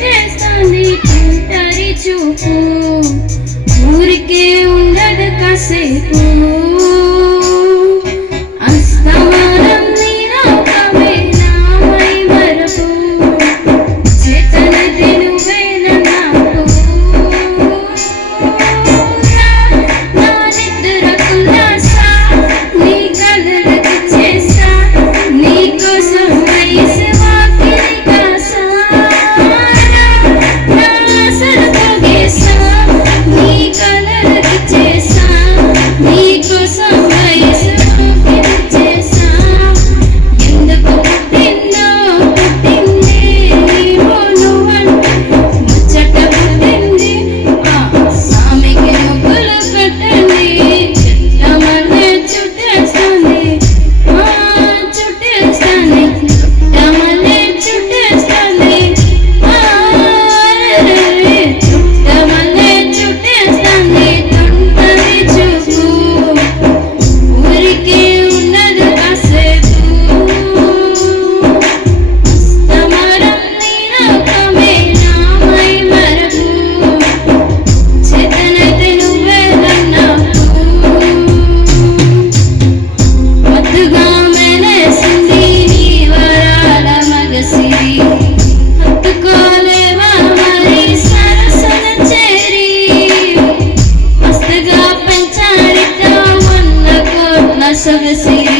చేస్తుంది తుంటరి చూపు. ఊరికే ఉండదు కాసేపు. Never see.